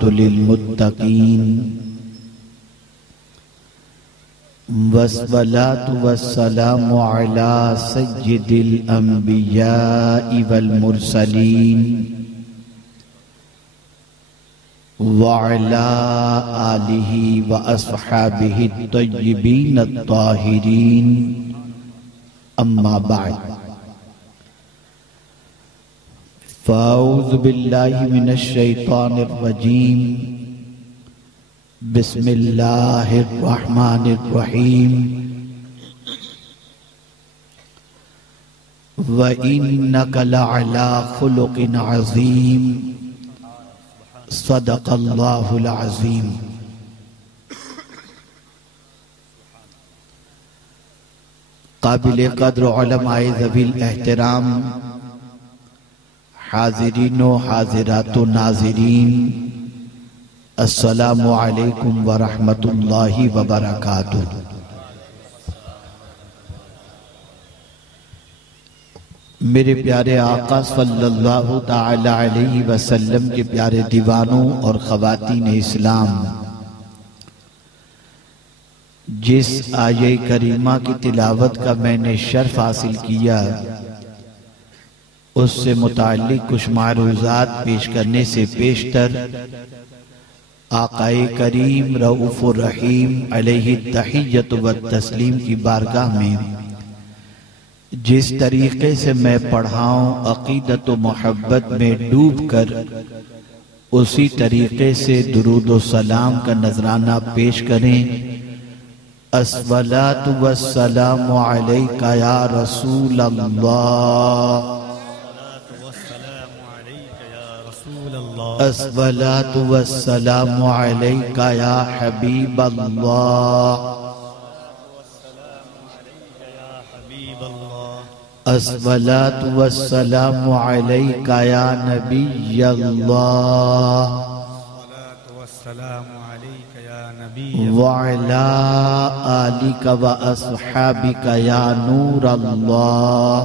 आकिबतु लिल्मुत्तकीन वस्सलातु वस्सलामु अला सय्यिदिल अंबियाइ वल मुरसलीन व अला आलिहि व अस्हाबिहि तय्यिबीन अत्ताहिरीन अम्मा बाद फ़अऊज़ु बिल्लाहि मिनश शैतानिर रजीम बिस्मिल्लाहिर रहमानिर रहीम व इन्नका लअला खुलुक़िन अज़ीम सदक़ल्लाहुल अज़ीम। काबिल क़द्र उलमाए ज़वील एहतराम हाज़िरीन व हाज़िरात व नाज़िरीन, अस्सलामु अलैकुम व रहमतुल्लाहि व बरकातुहू। मेरे प्यारे आका सल्लल्लाहु ताला अलैहि वसल्लम के प्यारे दीवानों और ख़वातीन इस्लाम, जिस आये करीमा की तिलावत का मैंने शर्फ हासिल किया, उससे मुताल्लिक कुछ मारूज़ात पेश करने से पेशतर आकाए करीम रऊफ़ुर रहीम अलैहि तहिय्यतु व तस्लीम की बारगाह में जिस तरीके से मैं पढ़ाऊं, अक़ीदत व मोहब्बत में डूब कर उसी तरीके से दुरूद व सलाम का नजराना पेश करें। अस्सलातु वस्सलामु अलैका या रसूल अल्लाह, अस्सलातु वस्सलामु अलैका या हबीब अल्लाह, अस्सलातु वस्सलामु अलैका या नबी अल्लाह, व अला आलिका व अस्हाबिका या नूर अल्लाह,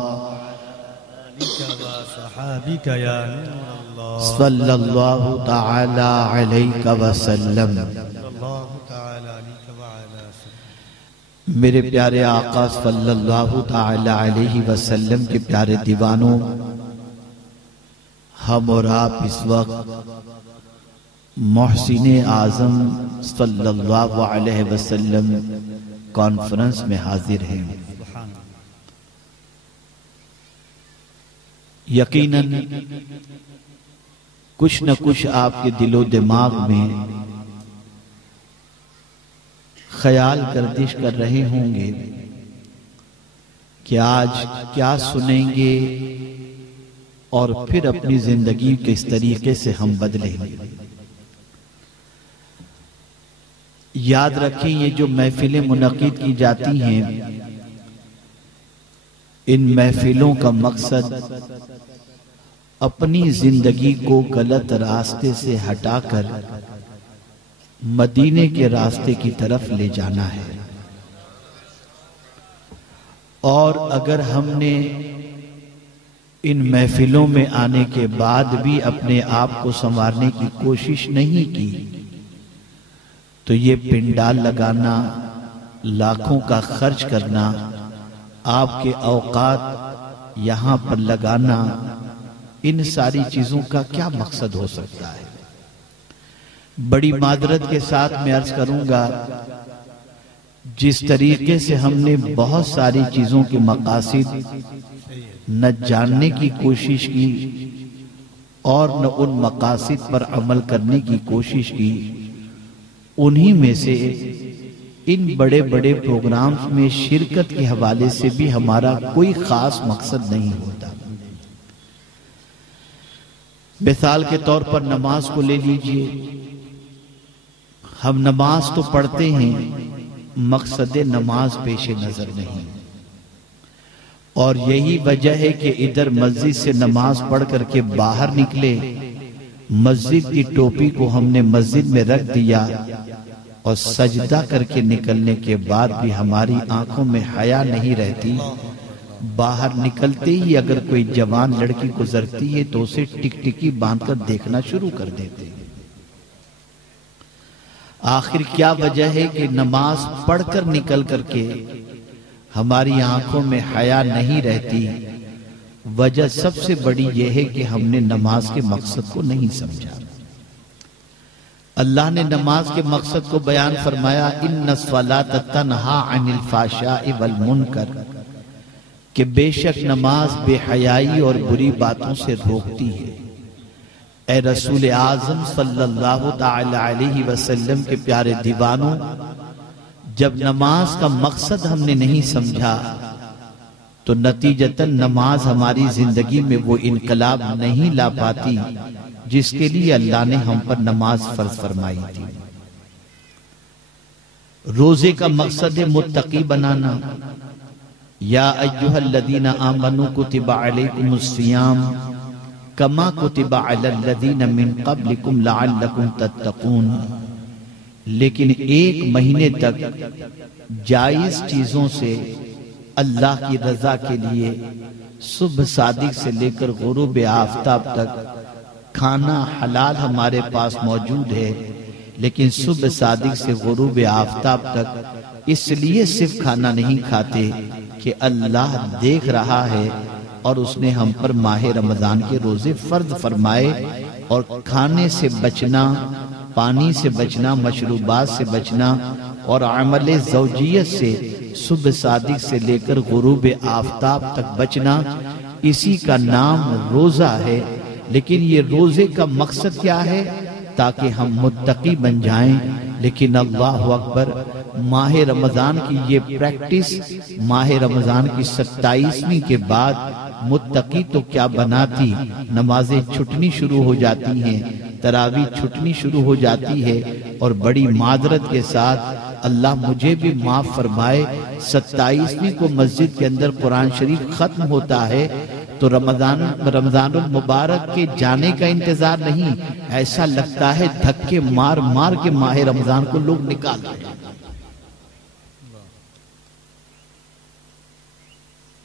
सल्लल्लाहु ताला अलैका वसल्लम। मेरे प्यारे आका सल्लल्लाहु ताला अलैहि वसल्लम के प्यारे दीवानों, हम और आप इस वक्त मोहसिने आज़म सल्लल्लाहु अलैहि वसल्लम कॉन्फ्रेंस में हाजिर हैं। यकीनन कुछ न कुछ आपके दिलो दिमाग में ख्याल गर्दिश कर रहे होंगे कि आज क्या सुनेंगे और फिर अपनी जिंदगी किस तरीके से हम बदलेंगे। याद रखें, ये जो महफिलें मुनक़िद की जाती हैं, इन महफिलों का मकसद अपनी जिंदगी को गलत रास्ते से हटाकर मदीने के रास्ते की तरफ ले जाना है। और अगर हमने इन महफिलों में आने के बाद भी अपने आप को संवारने की कोशिश नहीं की, तो ये पिंडाल लगाना, लाखों का खर्च करना, आपके औकात यहां पर लगाना, इन सारी चीजों का क्या मकसद हो सकता है। बड़ी मादरत के साथ मैं अर्ज करूंगा, जिस तरीके से हमने बहुत सारी चीजों के मकासिद न जानने की कोशिश की और न उन मकासिद पर अमल करने की कोशिश की, उन्हीं में से इन बड़े बड़े प्रोग्राम्स में शिरकत के हवाले से भी हमारा कोई खास मकसद नहीं होता। मिसाल के तौर पर नमाज को ले लीजिए। हम नमाज तो पढ़ते हैं, मकसद नमाज पेश नजर नहीं। और यही वजह है कि इधर मस्जिद से नमाज पढ़ करके बाहर निकले, मस्जिद की टोपी को हमने मस्जिद में रख दिया और सजदा करके निकलने के बाद भी हमारी आंखों में हया नहीं रहती। बाहर निकलते ही अगर कोई जवान लड़की गुजरती है तो उसे टिकटिकी बांधकर देखना शुरू कर देते हैं। आखिर क्या वजह है कि नमाज पढ़कर निकल करके हमारी आंखों में हया नहीं रहती? वजह सबसे बड़ी यह है कि हमने नमाज के मकसद को नहीं समझा। अल्लाह ने नमाज के मकसद को बयान फरमाया, इन्ना स्वलात तन्हा अनिल फाशाइ वल मुनकर, कि बेशक नमाज बेहयाई और बुरी बातों से रोकती है। ए रसूल आज़म सल्लल्लाहु ताला अलैहि वसल्लम के प्यारे दीवानों, जब नमाज का मकसद हमने नहीं समझा तो नतीजतन नमाज हमारी जिंदगी में वो इनकलाब नहीं ला पाती जिसके लिए अल्लाह ने हम पर नमाज फर्ज फरमाई थी। रोजे का मकसद है मुत्तकी बनाना। या अय्युहल्लज़ीना आमनू कुतिबा अलैकुमुस सियाम कमा कुतिबा अलल्लज़ीना मिन क़ब्लिकुम लअल्लकुम तत्तक़ून। लेकिन एक महीने तक जायज चीजों से अल्लाह की रजा के लिए सुबह सादिक से लेकर गुरूब आफताब तक खाना हलाल हमारे पास मौजूद है, लेकिन सुबह सादिक से गुरूब आफताब तक इसलिए सिर्फ खाना नहीं खाते कि अल्लाह देख रहा है और उसने हम पर माह रमजान के रोजे फर्ज फरमाए। और खाने से बचना, पानी से बचना, मशरूबात से बचना और अमल ज़ौजियत से सुबह सादिक से लेकर गुरूब आफताब तक बचना, इसी का नाम रोजा है। लेकिन ये रोजे का मकसद क्या है? ताकि हम मुत्तकी बन जाएं। लेकिन अल्लाह अकबर, माह रमजान की ये प्रैक्टिस माह रमजान की 27वीं के बाद मुत्तकी तो क्या बनाती, नमाजें छुटनी शुरू हो जाती हैं, तरावी छुटनी शुरू हो जाती है। और बड़ी माजरत के साथ अल्लाह मुझे भी माफ फरमाए, 27वीं को मस्जिद के अंदर कुरान शरीफ खत्म होता है तो रमजानुल मुबारक के जाने का इंतजार नहीं, ऐसा लगता है धक्के मार मार के माह रमजान को लोग निकाल रहे हैं।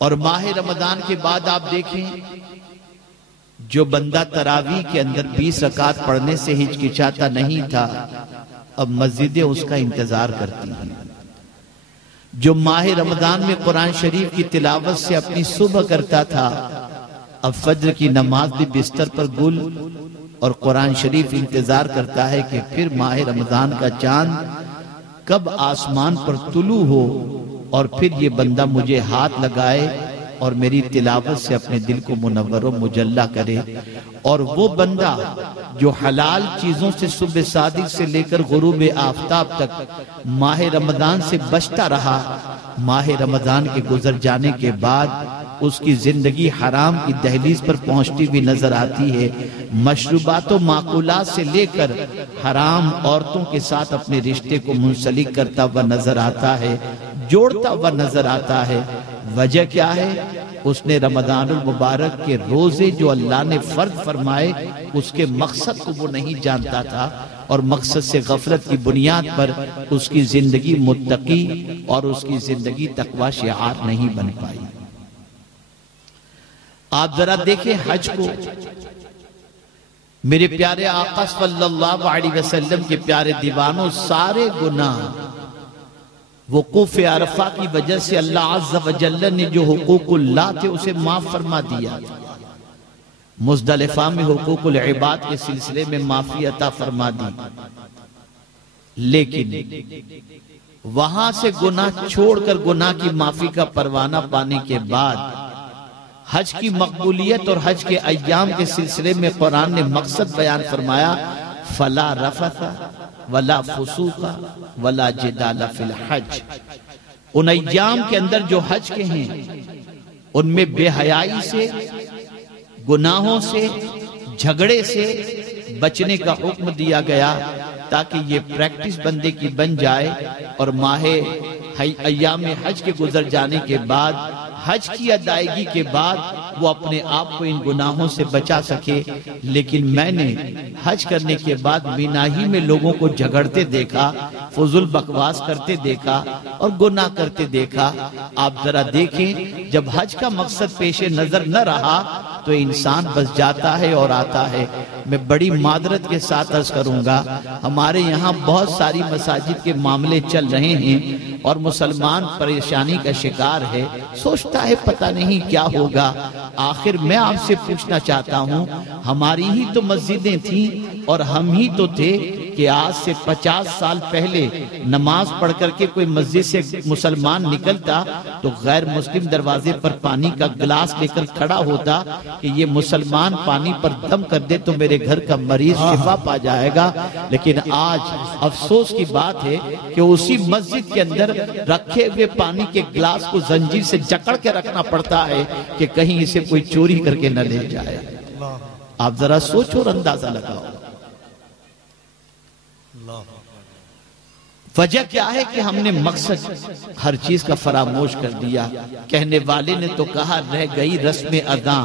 और माह रमजान के बाद आप देखें, जो बंदा तरावी के अंदर 20 रकात पढ़ने से हिचकिचाता नहीं था, अब मस्जिदें उसका इंतजार करती हैं। जो माह रमजान में कुरान शरीफ की तिलावत से अपनी सुबह करता था, अब फज्र की नमाज भी बिस्तर पर गुल और कुरान शरीफ इंतजार करता है कि फिर माह रमजान का चांद कब आसमान पर तुलू हो और फिर ये बंदा मुझे हाथ लगाए और मेरी तिलावत से अपने दिल को मुनव्वर व मुजल्ला करे। और वो बंदा जो हलाल चीजों से सुबह सादिक से लेकर गुरूब आफताब तक माह रमजान से बचता रहा, माह रमजान के गुजर जाने के बाद उसकी जिंदगी हराम की दहलीज पर पहुंचती हुई नजर आती है। मशरूबात और माकुलात से लेकर हराम औरतों के साथ अपने रिश्ते को मुंसलिक करता हुआ नजर आता है, जोड़ता हुआ नजर आता है। वजह क्या है? उसने रमजानुल मुबारक के रोजे जो अल्लाह ने फर्ज फरमाए उसके मकसद को वो नहीं जानता था, और मकसद से गफलत की बुनियाद पर उसकी जिंदगी मुत्तकी और उसकी जिंदगी तकवा शिआर नहीं बन पाई। आप जरा देखें हज को, मेरे प्यारे आका सल्लल्लाहु अलैहि वसल्लम के प्यारे दीवानों, सारे गुनाह वक़ूफ़ अरफा की वजह से अल्लाह अज़्ज़ व जल्ल ने जो हुकूकुल्लाह थे उसे माफ फरमा दिया। मुज़दलिफ़ा में हुकूकुल इबाद के सिलसिले में माफी अता फरमा दी, लेकिन वहां से गुनाह छोड़कर गुनाह की माफी का परवाना पाने के बाद हज की मकबूलियत और हज के अय्याम के सिलसिले में कुरान ने मकसद बयान फरमाया, फला रफसा वला फुसूका वला जिदाला फिल हज। उन अय्याम के अंदर जो हज के हैं उनमें बेहयाई से, गुनाहों से, झगड़े से बचने का हुक्म दिया गया, ताकि ये प्रैक्टिस बंदे की बन जाए और माहे अय्याम हज के गुजर जाने के बाद, हज की अदायगी के बाद वो अपने आप को इन गुनाहों से बचा सके। लेकिन मैंने हज करने के बाद मीना ही में लोगों को झगड़ते देखा, फुजुल बकवास करते देखा और गुनाह करते देखा। आप जरा देखें, जब हज का मकसद पेशे नजर न रहा तो इंसान बस जाता है और आता है। मैं बड़ी मादरत के साथ अर्ज करूंगा, हमारे यहाँ बहुत सारी मसाजिद के मामले चल रहे हैं और मुसलमान परेशानी का शिकार है, सोचता है पता नहीं क्या होगा। आखिर मैं आपसे पूछना चाहता हूँ, हमारी ही तो मस्जिदें थी और हम ही तो थे कि आज से 50 साल पहले नमाज पढ़ करके कोई मस्जिद से मुसलमान निकलता तो गैर मुस्लिम दरवाजे पर पानी का गिलास लेकर खड़ा होता कि ये मुसलमान पानी पर दम कर दे तो मेरे घर का मरीज शिफा पा जाएगा। लेकिन आज अफसोस की बात है कि उसी मस्जिद के अंदर रखे हुए पानी के गिलास को जंजीर से जकड़ के रखना पड़ता है कि कहीं इसे कोई चोरी करके न ले जाए। आप जरा सोचो और अंदाजा लगाओ, वजह क्या है कि हमने मकसद हर चीज का फरामोश कर दिया। कहने वाले ने तो कहा, रह गई रस्म अदा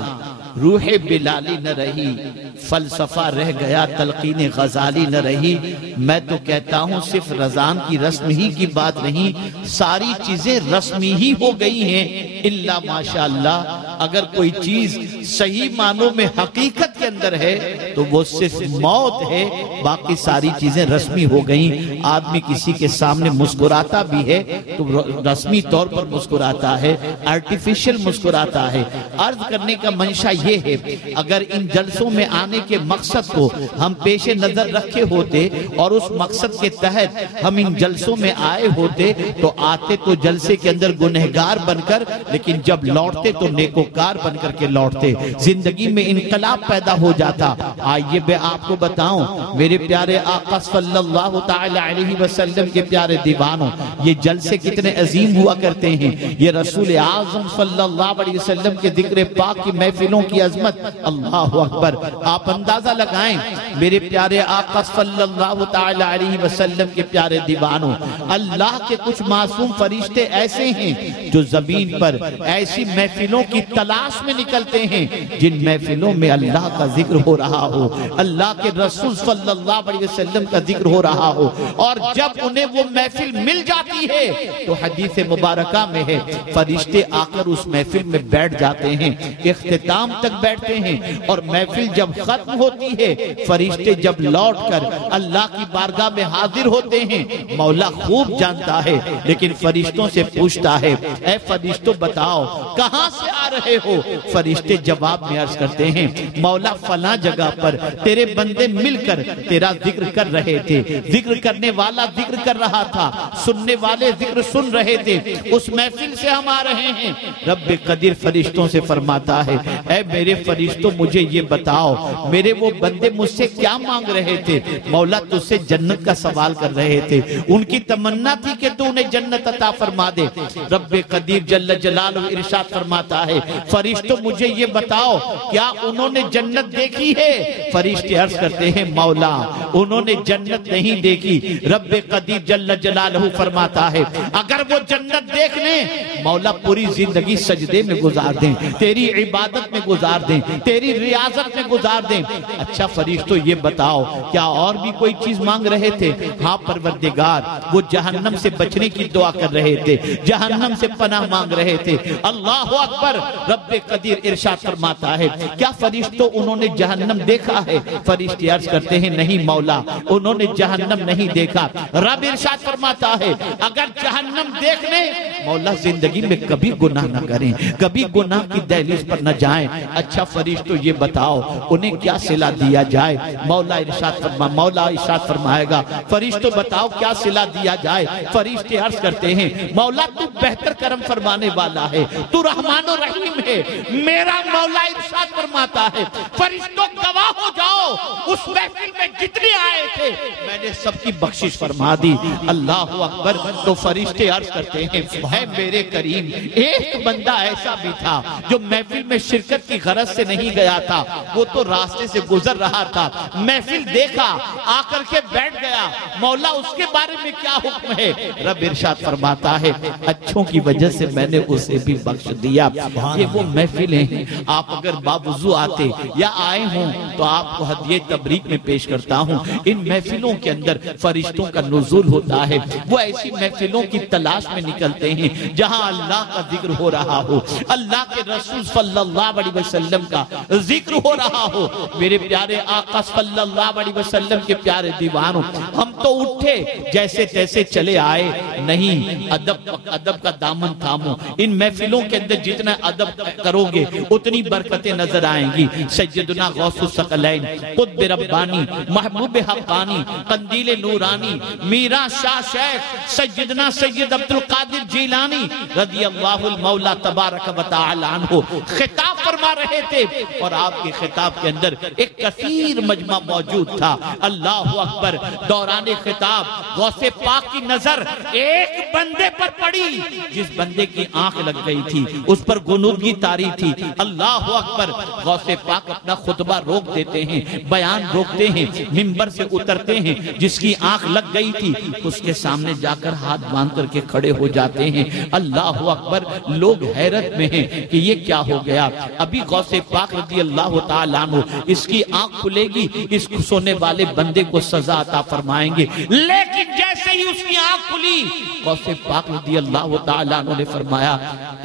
रूहे बिलाली न रही, फलसफा रह गया तलकीन गजाली न रही। मैं तो कहता हूं सिर्फ रजान की रस्म ही की बात नहीं, सारी चीजें रस्मी ही हो गई हैं इल्ला माशाअल्लाह। अगर कोई चीज सही मानों में हकीकत के अंदर है तो वो सिर्फ मौत है, बाकी सारी चीजें रस्मी हो गई। आदमी किसी के सामने मुस्कुराता भी है तो रस्मी तौर पर मुस्कुराता है, आर्टिफिशियल मुस्कुराता है। अर्ज करने का मंशा ये है, अगर इन जलसों में आने के मकसद को हम पेशे नजर रखे होते और उस मकसद के तहत हम इन जलसों में आए होते तो आते तो जलसे के अंदर गुनहगार बनकर, लेकिन जब लौटते तो नेकोकार बनकर के लौटते, जिंदगी में इनकलाब पैदा हो जाता। आइए मैं आपको बताऊं मेरे प्यारे आका सल्लल्लाहु तआला अलैहि वसल्लम के प्यारे दीवानों, ये जलसे कितने अजीम हुआ करते हैं। ये रसूल आजम सल्लल्लाहु अलैहि वसल्लम के जिक्र पाक की महफिलों की अजमत, अल्लाहु अकबर। आप अंदाजा लगाएं मेरे प्यारे आका सल्लल्लाहु तआला अलैहि वसल्लम के प्यारे दीवानों, अल्लाह के कुछ मासूम फरिश्ते ऐसे हैं जो जमीन पर ऐसी महफिलों की तलाश में निकलते हैं जिन महफिलों में अल्लाह का जिक्र हो रहा हो, अल्लाह के रसूल सल्लल्लाहु अलैहि वसल्लम का जिक्र हो रहा हो। और जब उन्हें वो महफिल मिल जाती है तो हदीस मुबारका में है, फरिश्ते आकर उस महफिल में बैठ जाते हैं, इख्तिताम तक बैठते हैं। और महफिल जब खत्म होती है, फरिश्ते जब लौटकर अल्लाह की बारगाह में हाजिर होते हैं, मौला खूब जानता है, लेकिन फरिश्तों से पूछता है, ऐ फरिश्तों बताओ कहां से आ रहे हो? फरिश्ते जवाब में अर्ज करते हैं, मौला फला जगह पर तेरे बंदे मिलकर तेरा जिक्र कर रहे थे, जिक्र करने वाला जिक्र कर रहा था, सुनने वाले जिक्र सुन रहे थे, उस महफिल से हम आ रहे हैं। रब्बे कदीर फरिश्तों से फरमाता है, ऐ मेरे फरिश्तों मुझे ये बताओ मेरे वो बंदे मुझसे क्या मांग रहे थे? मौला तुझसे जन्नत का सवाल कर रहे थे, उनकी तमन्ना थी कि तू उन्हें जन्नत अता फरमा दे। रब्बे कदीर जल्ल जलालहू इरशाद फरमाता है, फरिश्तों मुझे ये बताओ क्या उन्होंने जन्नत देखी है? फरिश्ते अर्ज करते हैं, मौला उन्होंने जन्नत नहीं देखी। रब्बे कदीर जल्ल जलालहू फरमाता है, अगर वो जन्नत देख लें मौला पूरी जिंदगी सजदे में गुजार दें, तेरी इबादत में गुजार दें, तेरी रियाजत में गुजार दें। अच्छा फरिश्तों ये बताओ क्या और भी कोई चीज मांग रहे थे? हाँ परवरदिगार, वो जहन्नम से बचने की दुआ कर रहे थे, जहन्नम से पनाह मांग रहे थे। अल्लाह अकबर। रब्बे कदीर इरशाद फरमाता है, क्या फरिश्तों उन्होंने जहन्नम देखा है? फरिश्ते अर्ज करते हैं, नहीं मौला उन्होंने जहन्नम नहीं देखा। रब इरशाद फरमाता है, अगर जहन्नम देखने मौला जिंदगी में कभी गुनाह न करें, कभी गुनाह की दहलीज पर न जाएं। अच्छा फरिश्तों ये बताओ उन्हें क्या सिला दिया जाए? मौला इरशाद फरमाएगा, फरिश्तों बताओ क्या सिला दिया जाए? फरिश्ते अर्ज करते हैं, मौला तू बेहतर करम फरमाने वाला है, तू रहमान और रहीम है। मेरा मौला इरशाद फरमाता है, फरिश्तों गवाह हो जाओ उस महफिल में जितने आए थे मैंने सबकी बख्शिश फरमा दी। अल्लाह अकबर। तो फरिश्ते अर्ज करते हैं, है मेरे करीम एक बंदा ऐसा भी था जो महफिल में शिरकत की गरज से नहीं गया था, वो तो रास्ते से गुजर रहा था, महफिल देखा, आकर के बैठ गया, मौला उसके बारे में क्या हुक्म है? रब इरशाद फरमाता है अच्छों की वजह से मैंने उसे भी बख्श दिया। ये वो महफिलें हैं, आप अगर बावुजू आते या आए हों तो आपको हदिये तबरीक में पेश करता हूँ। इन महफिलों के अंदर फरिश्तों का नुज़ूल होता है। वो ऐसी महफिलों की तलाश में निकलते हैं जहाँ अल्लाह का जिक्र हो रहा हो, अल्लाह के रसूल सल्लल्लाहु अलैहि वसल्लम का जिक्र हो रहा हो। मेरे प्यारे आका सल्लल्लाहु अलैहि वसल्लम के प्यारे दीवानों, हम तो उठे जैसे तैसे चले आए नहीं, अदब का दामन थामो। इन महफिलों के अंदर जितना अदब करोगे उतनी बरकतें नजर आएंगी। सैयदना गौसुस सकलैन, कुतुब रब्बानी, महबूब हक्कानी, कंदील नूरानी, मीरा शाह शेख, सैयदना सैयद अब्दुल कादिर जिलानी रज़ियल्लाहु मौला तबारक व तआला अन्हु खिताब फरमा रहे थे और आपके खिताब के अंदर एक कसीर मजमा मौजूद था। अल्लाह अकबर। दौरान खिताब गौसे पाक की नजर एक बंदे पर पड़ी, जिस बंदे की आंख लग गई थी, उस पर गुनूदगी तारी थी। अल्लाह अकबर। गौसे पाक अपना खुतबा रोक देते हैं, बयान रोकते हैं, मिंबर से उतरते हैं, जिसकी आंख लग गई थी उसके सामने जाकर हाथ बांध करके खड़े हो जाते हैं। अल्लाह अकबर। लोग हैरत में हैं कि ये क्या हो गया। अभी गौसे पाक रज़ी अल्लाह तआला अन्हु इसकी आंख खुलेगी, इस सोने वाले बंदे को सजा अता फरमाएंगे। लेकिन जैसे ही उसकी आंख खुली, गौसे पाक रज़ी अल्लाह तआला अन्हु ने फरमाया,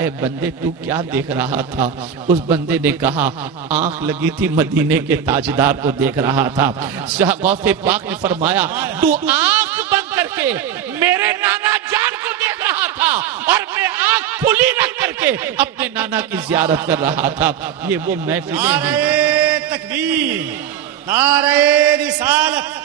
ए बंदे तू क्या देख रहा था? उस बंदे ने कहा, आंख लगी थी मदीने के ताजदार को देख रहा था। गौसे पाक ने फरमाया, तू आंख बंद करके मेरे नाना जान को देख रहा था और मैं आंख खुली रख करके अपने नाना की जियारत कर रहा था। ये वो महफिलें हैं। नारे तकबीर, नारे रिसालत,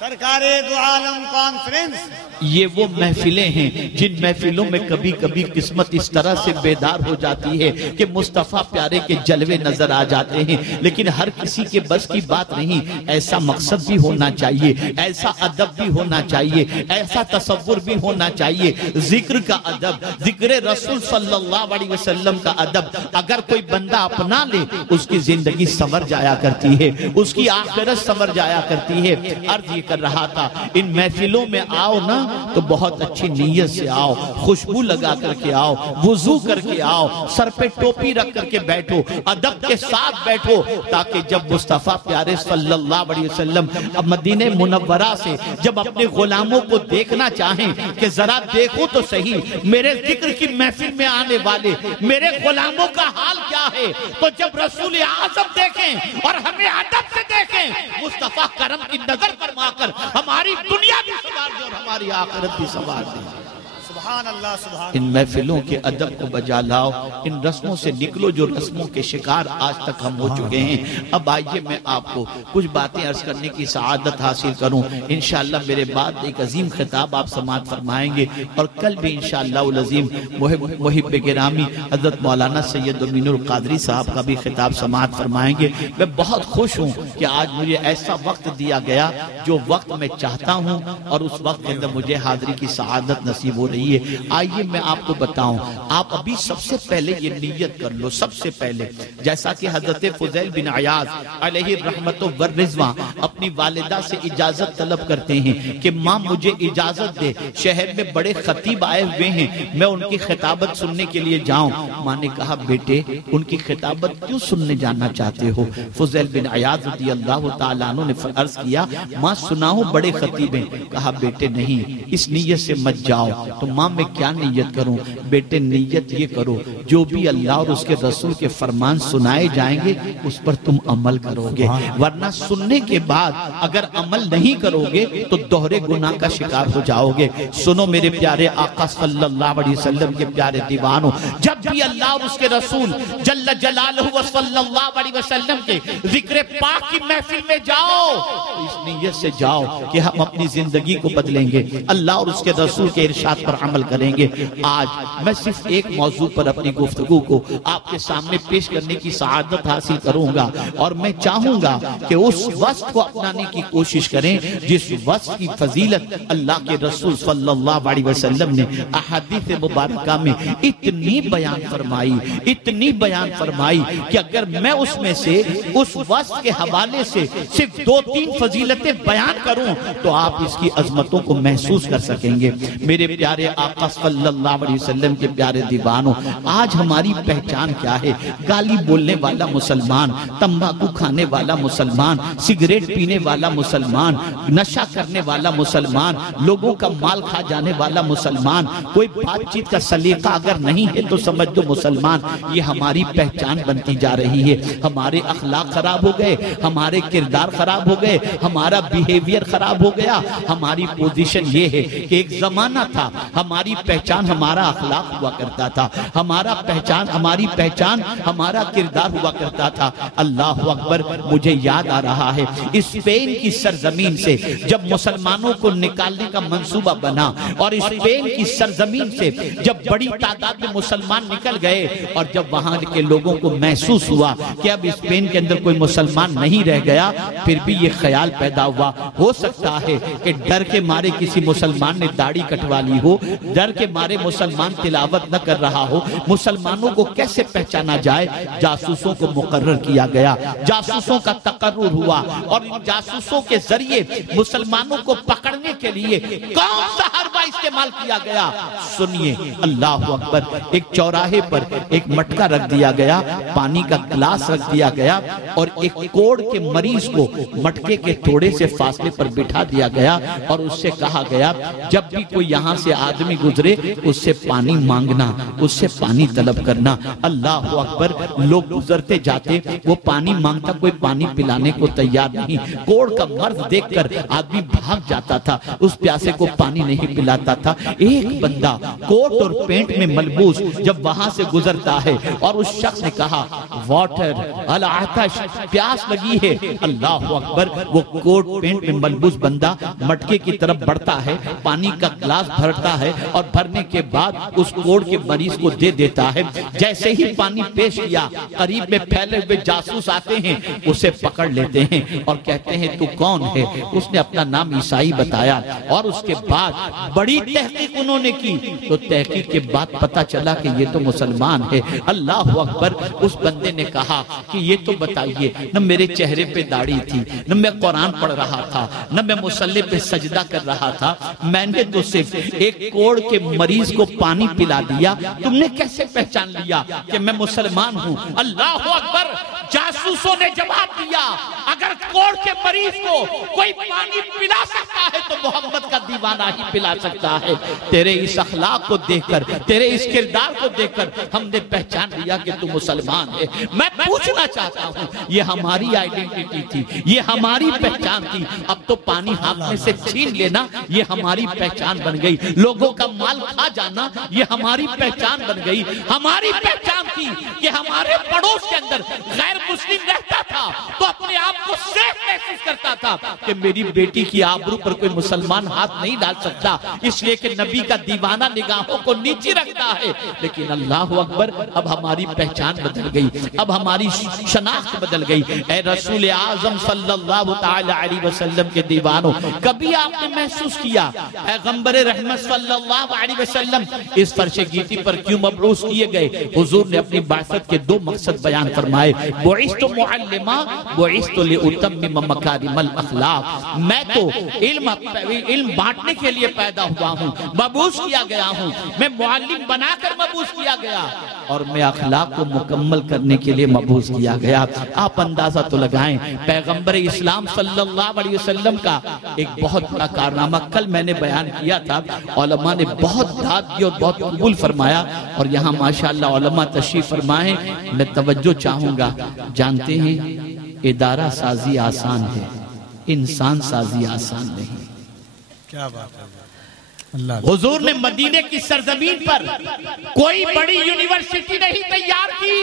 सरकारे दो आलम कॉन्फ्रेंस। ये वो महफिलें हैं जिन महफिलों में कभी कभी किस्मत इस तरह से बेदार हो जाती है कि मुस्तफा प्यारे के जलवे नजर आ जाते हैं, लेकिन हर किसी के बस की बात नहीं। ऐसा मकसद भी होना चाहिए, ऐसा अदब भी होना चाहिए, ऐसा तसव्वुर भी होना चाहिए। जिक्र का अदब, जिक्र रसूल सल्लल्लाहु अलैहि वसल्लम का अदब अगर कोई बंदा अपना ले, उसकी जिंदगी संवर जाया करती है, उसकी आखिरत संवर जाया करती है। अर्ज ये कर रहा था, इन महफिलों में आओ ना तो बहुत अच्छी नीयत से आओ, खुशबू लगा करके आओ, वुजू करके आओ, सर पे टोपी रख करके बैठो, अदब के साथ बैठो, ताकि जब मुस्तफा प्यारे सल्लल्लाहु अलैहि वसल्लम अब मदीने मुनव्वरा से जब अपने गुलामों को देखना चाहें कि जरा देखो तो सही मेरे जिक्र की महफिल में आने वाले मेरे गुलामों का हाल क्या है, तो जब रसूल आज़म देखें और हमें अदब से देखें, मुस्तफा करम की नजर फरमाकर हमारी दुनिया भी संवार दे और हमारी आखिरत भी संवार दे। सुभान अल्लाह, सुभान। इन महफिलों के अदब को बजा लाओ, इन रस्मों से निकलो जो रस्मों के शिकार आज तक हम हो चुके हैं। अब आइए मैं आपको कुछ बातें अर्ज करने की सआदत हासिल करूं। इंशाअल्लाह मेरे बाद एक अजीम खिताब आप समाअत फरमाएंगे और कल भी इंशाअल्लाह अज़ीम मुहिब गिरामी हज़रत मौलाना सैयद अमीनुल क़ादरी साहब का भी खिताब समाअत फरमाएंगे। मैं बहुत खुश हूँ कि आज मुझे ऐसा वक्त दिया गया जो वक्त मैं चाहता हूँ और उस वक्त के अंदर मुझे हाजिरी की सआदत नसीब हो रही है। आइए मैं आपको बताऊं, आप अभी सबसे पहले ये नियत कर लो, सबसे पहले जैसा कि हजरत फुज़ैल बिन अयाज़ अलैहि रहमतु व रिज़वा अपनी वालिदा से इजाजत तलब करते हैं कि माँ मुझे इजाजत दे, शहर में बड़े खतीब आए हुए हैं, मैं उनकी खिताबत सुनने के लिए जाऊं। माँ ने कहा, बेटे उनकी खिताबत क्यों सुनने जाना चाहते हो? फुज़ैल बिन अयाज़ रज़ियल्लाहु तआला अन्हु ने अर्ज किया, माँ सुनाओ बड़े खतीब हैं। कहा, बेटे नहीं, इस नीयत से मत जाओ। तो माँ मैं क्या नियत करूं? बेटे नियत ये करो, जो भी अल्लाह और उसके रसूल के फरमान सुनाए जाएंगे उस पर तुम अमल करोगे, वरना सुनने के बाद अगर अमल नहीं करोगे तो दोहरे गुनाह का शिकार हो जाओगे। सुनो मेरे प्यारे आका सल्लल्लाहु अलैहि वसल्लम के प्यारे दीवानों, जब भी अल्लाह और उसके रसूल जल्ल जलालहु व सल्लल्लाहु अलैहि वसल्लम के जिक्र पाक की महफिल में जाओ, इस नियत से जाओ कि हम अपनी जिंदगी को बदलेंगे, अल्लाह और उसके रसूल के इरशाद पर अमल करेंगे। आज मैं सिर्फ एक मौजू पर अपनी गुफ्तगू को आपके सामने पेश करने की सआदत हासिल करूंगा और मैं चाहूंगा कि उस वस्फ को अपनाने की कोशिश करें जिस वस्फ की फजीलत अल्लाह के रसूल सल्लल्लाहु अलैहि वसल्लम ने अहादीस मुबारका में इतनी बयान फरमाई कि अगर मैं उसमें से उस वस्फ के हवाले से सिर्फ 2-3 फजीलतें बयान करूं तो आप इसकी अजमतों को महसूस कर सकेंगे। मेरे प्यारे आका सल्लल्लाहु अलैहि वसल्लम के प्यारे दीवानों, आज हमारी पहचान क्या है? गाली बोलने वाला मुसलमान, तंबाकू खाने वाला मुसलमान, सिगरेट पीने वाला मुसलमान, नशा करने वाला मुसलमान, लोगों का माल खा जाने वाला मुसलमान, कोई बातचीत का सलीका अगर नहीं है तो समझ दो मुसलमान। ये हमारी पहचान बनती जा रही है। हमारे अखलाक खराब हो गए, हमारे किरदार खराब हो गए, हमारा बिहेवियर खराब हो गया। हमारी पोजीशन ये है कि एक जमाना था हमारी पहचान हमारा अखलाक हुआ करता था, हमारी पहचान हमारा किरदार हुआ करता था। अल्लाह अकबर, मुझे याद आ रहा है स्पेन की सरजमीन से जब मुसलमानों को निकालने का मंसूबा बना और स्पेन की सरजमीन से जब बड़ी तादाद में मुसलमान निकल गए और जब वहां के लोगों को महसूस हुआ कि अब स्पेन के अंदर कोई मुसलमान नहीं रह गया, फिर भी ये ख्याल पैदा हुआ हो सकता है कि डर के मारे किसी मुसलमान ने दाढ़ी कटवा ली हो, डर के मारे मुसलमान तिलावत न कर रहा हो। मुसलमानों को कैसे पहचाना जाए? जासूसों को मुकर्रर किया गया, जासूसों का तकर्रुर हुआ और जासूसों के जरिए मुसलमानों को पकड़ने के लिए कौन सा हरबा इस्तेमाल किया गया? सुनिए, अल्लाह अकबर। एक चौराहे पर एक मटका रख दिया गया, पानी का गिलास रख दिया गया और एक कोढ़ के मरीज को मटके के थोड़े से फासले पर बिठा दिया गया और उससे कहा गया जब भी कोई यहाँ से आदमी गुजरे उससे पानी मांगना, उससे पानी तलब करना। अल्लाह अकबर। लोग गुजरते जाते, वो पानी मांगता, कोई पानी पिलाने को तैयार नहीं। कोढ़ का मर्द देखकर आदमी भाग जाता था, उस प्यासे को पानी नहीं पिलाता था। एक बंदा कोट और पेंट में मलबूस जब वहां से गुजरता है और उस शख्स ने कहा वाटर अल आतश, प्यास लगी है। अल्लाह अकबर। वो कोट पेंट में मलबूस बंदा मटके की तरफ बढ़ता है, पानी का गिलास भरता है और भरने के बाद उस कोढ़ के मरीज को दे देता है। जैसे ही पानी पेश किया, करीब में फैले हुए जासूस आते हैं, उसे पकड़ लेते हैं और कहते हैं तू कौन है? उसने अपना नाम ईसाई बताया और उसके बाद बड़ी तहकीक उन्होंने की तो तहकीक के बाद पता चला कि ये तो मुसलमान है। अल्लाह अकबर। उस बंदे ने कहा कि ये तो बताइए, न मेरे चेहरे पे दाढ़ी थी, न मैं कुरान पढ़ रहा था, न मैं मुसल्ले पे सजदा कर रहा था, मैंने तो सिर्फ एक कोढ़ के मरीज को पानी पिला दिया, तुमने कैसे पहचान लिया कि मैं मुसलमान हूँ? अल्लाह अकबर। जासूसों ने जवाब दिया अगर कोढ़ के मरीज को कोई पानी पिला सकता है तो मोहम्मद का दीवाना ही पिला सकता है। तेरे इस अखलाक को देखकर, तेरे इस किरदार को देखकर हमने पहचान लिया कि तू मुसलमान है। मैं पूछना चाहता हूँ, ये हमारी आइडेंटिटी थी, ये हमारी पहचान थी, अब तो पानी हाथ में से छीन लेना ये हमारी पहचान बन गई, लोगों का माल खा जाना ये हमारी पहचान बन गई। हमारी पहचान थी कि हमारे पड़ोस के अंदर गैर मुस्लिम रहता था तो अपने आप को सेफ महसूस करता था कि मेरी बेटी की आबरू पर कोई मुसलमान हाथ नहीं डाल सकता, इसलिए कि नबी का दीवाना निगाहों को नीचे रखता है। लेकिन अल्लाह अकबर, अब हमारी पहचान बदल गई, अब हमारी शनाख्त बदल गई। ए रसूल आजम सल्लल्लाहु तआला अलैहि वसल्लम के दीवानों, कभी आपने महसूस किया पैगंबर रहमत सल्लल्लाहु अलैहि वसल्लम इस फर्शे गीती पर क्यों मबरूस किए गए? हुजूर ने अपनी बासत के 2 मकसद बयान फरमाए, बुइस्तु मुअल्लिमा बुइस्तु लिउतम्मिम मकारिमल अखलाक। मैं तो इल्म बांटने के लिए पैदा हुआ हूँ, मबूस किया गया हूँ, मैं मुअल्लिम बनाकर मबूस किया गया और मैं अखलाक को मुकम्मल करने के लिए मबूस किया गया। आप अंदाजा तो लगाएं, पैगंबर इस्लाम सल्लल्लाहु अलैहि वसल्लम का एक बहुत बड़ा कारनामा कल मैंने बयान किया था, उलमा ने बहुत दाद दी और बहुत कबूल फरमाया और यहाँ माशाअल्लाह उलमा तशरीफ फरमाए। मैं तवज्जो चाहूंगा, जानते हैं इदारा साजी आसान है, इंसान साजी आसान नहीं। क्या बात है अल्लाह। हुजूर ने मदीने की सरजमीन पर कोई बड़ी यूनिवर्सिटी नहीं तैयार की,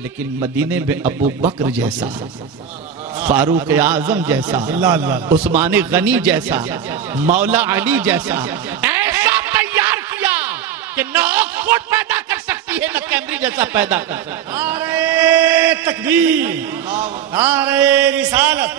लेकिन मदीने में अबू बकर जैसा, फारूक आजम जैसा, उस्मान गनी जैसा, मौला अली जैसा ऐसा तैयार किया कि न ऑक्सफोर्ड पैदा कर सकती है, न कैम्ब्रिज जैसा पैदा कर सकती है। नारे तकबीर, नारे रिसालत।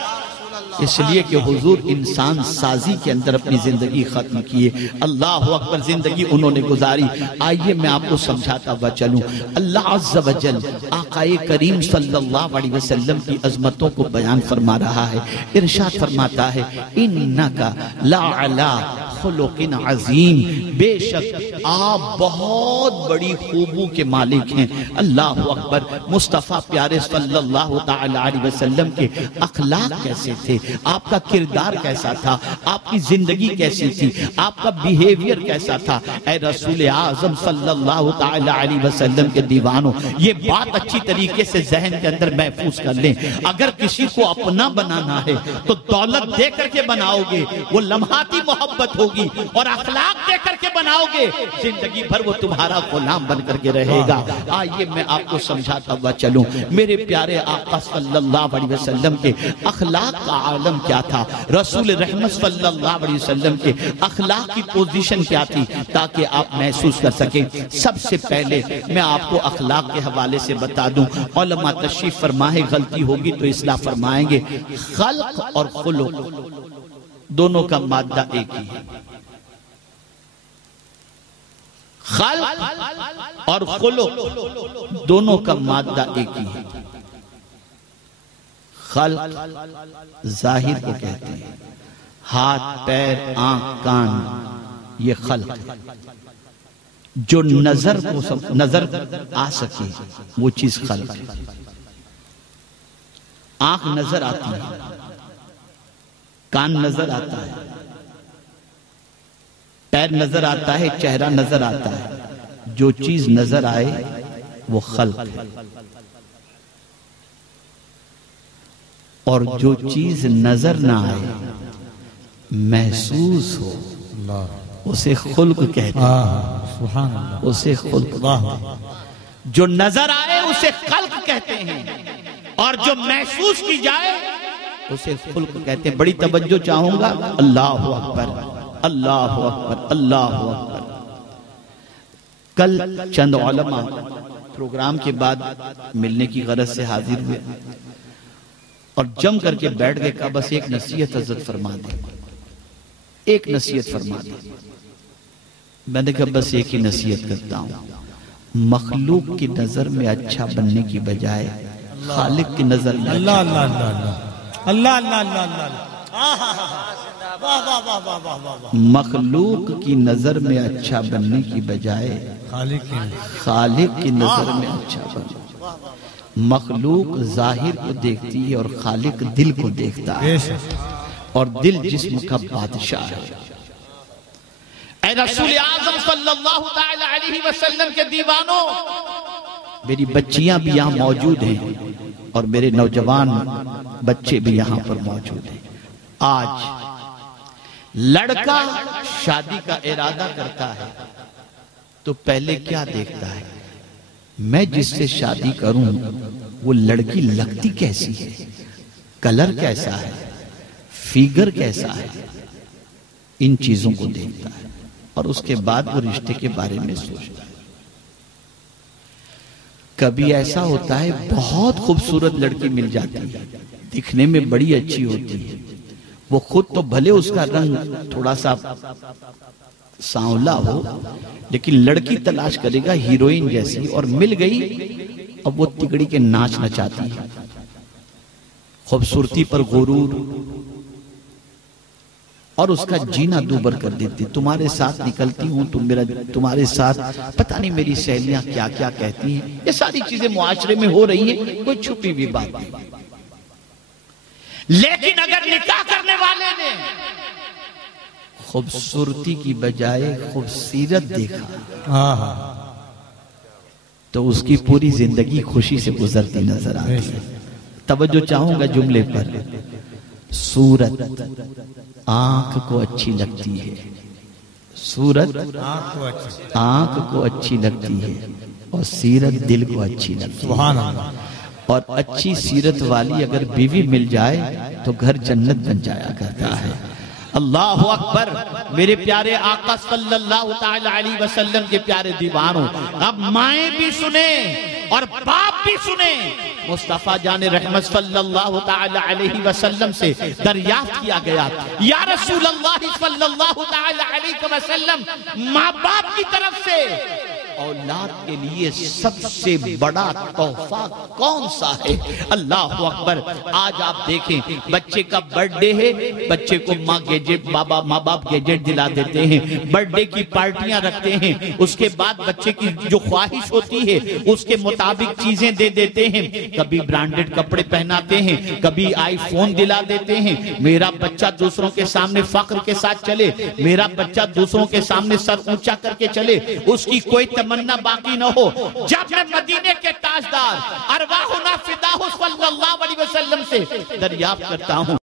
इसलिए कि हुजूर इंसान साजी के अंदर अपनी जिंदगी खत्म किए। अल्लाह अकबर, जिंदगी उन्होंने गुजारी। आइए मैं आपको समझाता हुआ चलूं। अल्लाह अज़्ज़ व जल आक़ाए करीम सल्लल्लाहु अलैहि वसल्लम की अजमतों को बयान फरमा रहा है। इरशाद फरमाता है, इन्नका लअला खुलुकिन अज़ीम, बेशक आप बहुत बड़ी खूबू के मालिक हैं। अल्लाह अकबर। मुस्तफ़ा प्यारे सल्लल्लाहु तआला अलैहि वसल्लम के अखलाक कैसे थे, आपका किरदार कैसा था, आपकी जिंदगी कैसी थी, आपका बिहेवियर कैसा था। ऐ रसूल आज़म सल्लल्लाहु तआला अलैहि वसल्लम के दीवानों, ये बात अच्छी तरीके से जहन के अंदर महफूज कर लें। अगर किसी को अपना बनाना है तो दौलत दे करके बनाओगे, वो लम्हाती मोहब्बत होगी, और अखलाक दे करके बनाओगे, जिंदगी भर वो तुम्हारा गुलाम बन करके रहेगा। आइए मैं आपको समझाता हुआ चलूं। मेरे प्यारे आका सल्लल्लाहु अलैहि वसल्लम के अखलाक का आलम क्या था, रसूल रहमत सल्लल्लाहु अलैहि वसल्लम के अखलाक की पोजीशन क्या थी, ताकि आप महसूस कर सकें। सबसे पहले मैं आपको अखलाक के हवाले से बता दूं, उलमा तशरीफ फरमाए, गलती होगी तो इस्लाह फरमाएंगे। खल्क और खुलुक दोनों का मादा एक ही है। खल्क और खुलुक दोनों का मादा एक ही है। खल्क जाहिर को कहते हैं, हाथ पैर आंख कान, ये खल्क है। जो नजर को नजर आ सके वो चीज खल्क है। आंख नजर आती है, कान नजर आता है, पैर नजर आता है, चेहरा नजर आता है। जो चीज नजर आए वो खल्क है, और जो चीज नजर ना आए, महसूस हो, उसे खुल्क कहते हैं। उसे खुल्क। जो नजर आए उसे खल्क कहते हैं, और जो महसूस की जाए उसे खुल्क कहते हैं। बड़ी तवज्जो चाहूंगा। अल्लाह अकबर, अल्लाह अकबर, अल्लाह अकबर। कल चंद उलमा प्रोग्राम के बाद मिलने की गरज से हाजिर हुए और जम करके बैठ गए। कहा बस एक नसीहत हज़रत फरमा दे, एक नसीहत फरमा दे। मैंने कहा बस एक ही नसीहत करता हूं, मखलूक की नजर में अच्छा बनने की बजाय खालिक की नजर में अल्लाह अल्लाह अल्लाह अल्लाह अल्लाह अल्लाह, मखलूक की नजर में अच्छा बनने की बजाय खालिक की नजर में अच्छा बनो। मखलूक जाहिर को देखती है और खालिक दिल को देखता है, और दिल जिस्म का बादशाह है। ऐ रसूल आज़म सल्लल्लाहु तआला अलैहि वसल्लम के दीवानों, मेरी बच्चियां भी यहाँ मौजूद हैं और मेरे नौजवान बच्चे भी यहाँ पर मौजूद हैं। आज लड़का शादी का इरादा करता है तो पहले क्या देखता है, मैं जिससे शादी करूं वो लड़की लगती कैसी है, कलर कैसा है, फिगर कैसा है, इन चीजों को देखता है, और उसके बाद वो रिश्ते के बारे में सोचता है। कभी ऐसा होता है बहुत खूबसूरत लड़की मिल जाती है, दिखने में बड़ी अच्छी होती है, वो खुद तो भले उसका रंग थोड़ा सा सांवला हो, लेकिन लड़की तलाश करेगा हीरोइन जैसी, और मिल गई अब वो तिगड़ी के नाच नचाती है, खूबसूरती पर गुरूर, और उसका जीना दूबर कर देती। तुम्हारे साथ निकलती हूं तो मेरा तुम्हारे साथ पता नहीं मेरी सहेलियां क्या क्या कहती हैं, ये सारी चीजें मुआशरे में हो रही हैं, कोई छुपी हुई बात नहीं। लेकिन अगर निकाह करने वाले ने खूबसूरती की बजाय खूबसूरत देखा तो उसकी पूरी जिंदगी खुशी से गुजरती नजर आती है। तवज्जो चाहूंगा जुमले पर। सूरत आंख को अच्छी लगती है, सूरत आंख को अच्छी लगती है, और सीरत दिल को अच्छी लगती है। और अच्छी सीरत वाली अगर बीवी मिल जाए तो घर जन्नत बन जाया करता है। अल्लाह अकबर। मेरे प्यारे आका सल्लल्लाहु ताला अलैहि वसल्लम के प्यारे दीवानों, अब माएं भी सुने और बाप भी सुने। मुस्तफा जाने रहमत सल्लल्लाहु ताला अलैहि वसल्लम से दरियाफ्त किया गया, या रसूल अल्लाह सल्लल्लाहु ताला अलैहि वसल्लम, माँ बाप की तरफ से औलाद के लिए सबसे बड़ा तोहफा कौन सा है? अल्लाह अकबर। आज आप देखें, बच्चे का बर्थडे है, बच्चे को माँ बाप गैजेट दिला देते हैं, बर्थडे की पार्टियां रखते हैं, उसके बाद बच्चे की जो ख्वाहिश होती है उसके मुताबिक चीजें दे देते हैं, कभी ब्रांडेड कपड़े पहनाते हैं, कभी आईफोन दिला देते हैं। मेरा बच्चा दूसरों के सामने फख्र के साथ चले, मेरा बच्चा दूसरों के सामने सर ऊंचा करके चले, उसकी कोई तमन्ना बाकी न हो। जब मैं मदीने के ताजदार अरवाहुना फिदाहु सल्लल्लाहु अलैहि वसल्लम से दरियाफ्त करता हूं,